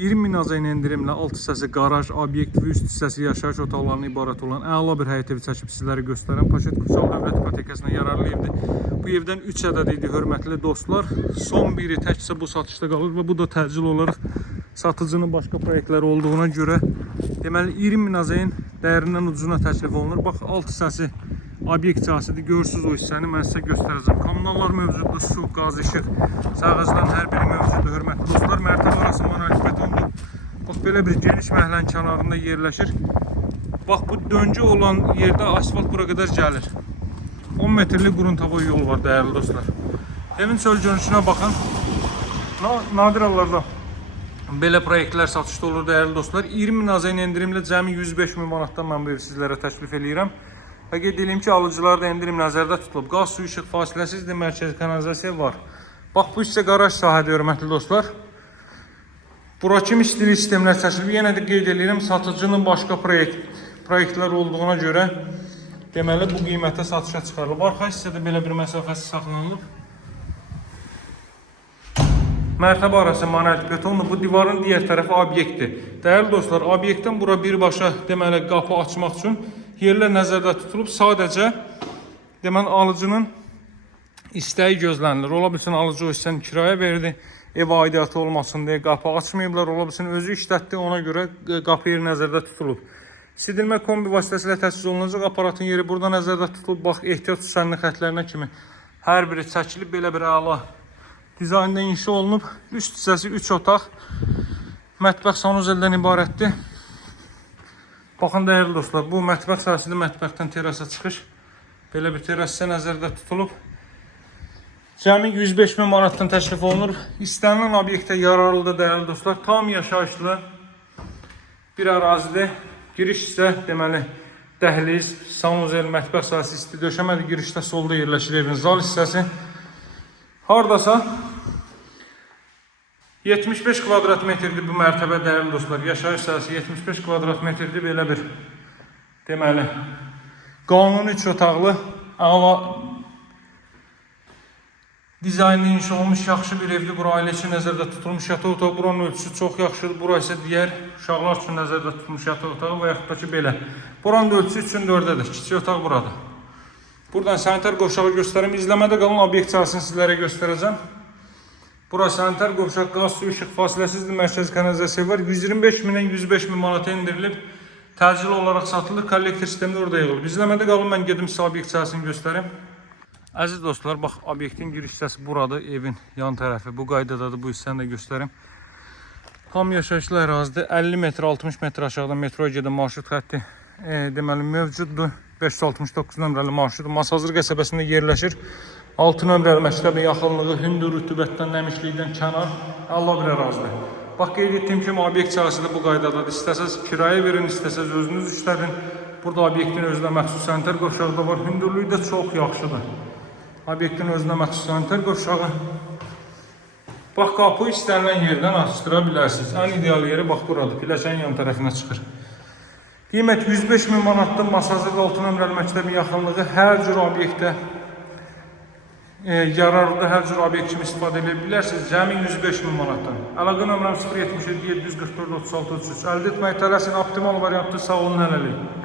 20.000 AZN endirimlə alt hissəsi qaraj, obyekt və üst hissəsi yaşayış otaqlarına ibarət olan əla bir həyət evi çəkib sizlərə göstərən Paşet Kursal Dövlət İpotekasına yararlı evdir. Bu evdən 3 ədəd idi, hörmətli dostlar. Son biri təkcə bu satışda qalır və bu da təcil olaraq satıcının başqa proyektləri olduğuna görə deməli 20.000 AZN dəyərindən ucuzuna təklif olunur. Bax, alt hissəsi obyekt sahəsidir. Görürsünüz o hissəni mən sizə göstərəcəm. Kommunallar mövcuddur, su, qaz, işıq, sağğacların hər biri mövcuddur, hörmətli dostlar. Mərtəbə arası monolit betondur. Bax, belə bir geniş məhəllənin kənarında yerləşir. Bax, bu döngü olan yerdə asfalt bura qədər gəlir. 10 metrlik qurun hava yolu var, dəyərli dostlar. Evin çöl görünüşünə baxın. Nadir hallarda belə proyektlər satışda olur, dəyərli dostlar. 20.000 AZN endirimlə cəmi 105.000 manatdan mən bu evi sizlərə təklif edirəm. Və qeyd edeyim ki, alıcılarda endirim nəzərdə tutulub. Qaz, su, işıq fasiləsizdir, mərkəzi kanalizasiya var. Bax, bu isə qaraj sahədir, hörmətli dostlar. Bura kimi stili sistemlər çəkilib. Yenə də qeyd edirəm, satıcının başqa proyektlər olduğuna görə deməli bu qiymətə satışa çıxarılıb. Arxa hissədə belə bir məsafəsi saxlanılıb. Mərtəbə arası monolit betonlu, bu divarın digər tərəfi obyektdir. Dəyərli dostlar, obyektdən bura birbaşa deməli qapı açmaq üçün yerlər nəzərdə tutulub. Sadəcə deməli alıcının istəyi gözlənilir. Ola bilsin alıcı o hissəni kirayə verdi, ev aidiyyatı olmasın deyə qapı açmayıblar. Ola bilsin özü işlətdi, ona görə qapı yeri nəzərdə tutulub. Sidilmə kombi vasitəsilə təchiz olunacaq aparatın yeri burada nəzərdə tutulub. Bax, ehtiyat üstünlük xətlərinə kimi hər biri çəkilib, belə bir əla dizaynda inşa olunub. Üst hissəsi 3 otaq, mətbəx sanuzeldən ibarətdir. Baxın, dəyərli dostlar, bu mətbəx sahəsində mətbəxdən terasa çıxış. Belə bir terasa nəzərdə tutulub. Cəmi 105.000 manatdan təklif olunur. İstənilən obyektə yararlıdır, dəyərli dostlar. Tam yaşayışlı bir ərazidir. Giriş isə deməli dəhliz, sanuzel, mətbəx sahəsi isti döşəmədir. Girişdə solda yerləşir evin zal hissəsi. Hardasa 75 kvadrat metrdir bu mərtəbə, dəyərli dostlar. Yaşayış sahəsi 75 kvadrat metrdir. Belə bir deməli qanuni 3 otaqlı əla dizaynlı inşa olmuş yaxşı bir evdir. Bura ailə üçün nəzərdə tutulmuş yataq otağı. Buranın ölçüsü çox yaxşıdır. Bura isə digər uşaqlar üçün nəzərdə tutulmuş yataq otağı və yaxud da ki belə. Buranın ölçüsü 3/4-dədir. Kiçik otaq buradır. Buradan sanitar qovşağı göstərim. İzləmədə qalın, obyekt sahəsini sizlərə göstərəcəm. Bura sanitar qovşaq, qaz, su, işıq fasiləsizdir, mərkəzi kanalizasiya var. 125.000-dən 105.000 manata endirilib, təcil olaraq satılır, kollektor sistemdə orada yığılıb. İzləmədə qalın, mən gedim sizə obyekt sahəsini göstərim. Əziz dostlar, bax, obyektin giriş hissəsi buradır, evin yan tərəfi bu qaydadadır, bu hissəni də göstərim. Tam yaşayışlı ərazidir, 50 metr, 60 metr aşağıdan metroya gedən marşrut xətti deməli mövcuddur. 569 nömrəli marşrut Masazır qəsəbəsində yerləşir. 6 nömrəli məktəbin yaxınlığı hündür rütubətdən, nəmişlikdən kənar əla bir ərazidir. Bax, qeyd etdiyim kimi obyekt sahəsi də bu qaydadadır. İstəsəz kirayə verin, istəsəz özünüz işlədin. Burada obyektin özünə məxsus sanitar qovşağı da var. Hündürlüyü də çox yaxşıdır. Obyektin özünə məxsus sanitar qovşağı. Bax, qapı istənilən yerdən açdıra bilərsiniz. Ən ideal yeri bax buradır. Pilləkənin yan tərəfinə çıxır. Qiymət 105.000 manatdan Masazır 6 nömrəli məktəbin yaxınlığı hər cür obyektə yararlı, hər cür obyekt kimi istifadə edə bilərsiniz. Cəmi 105.000 manatdan. Əlaqə nömrəm 077 744 36 33. Əldə etməyi tələsin, optimal variantdır. Sağ olun, hələlik.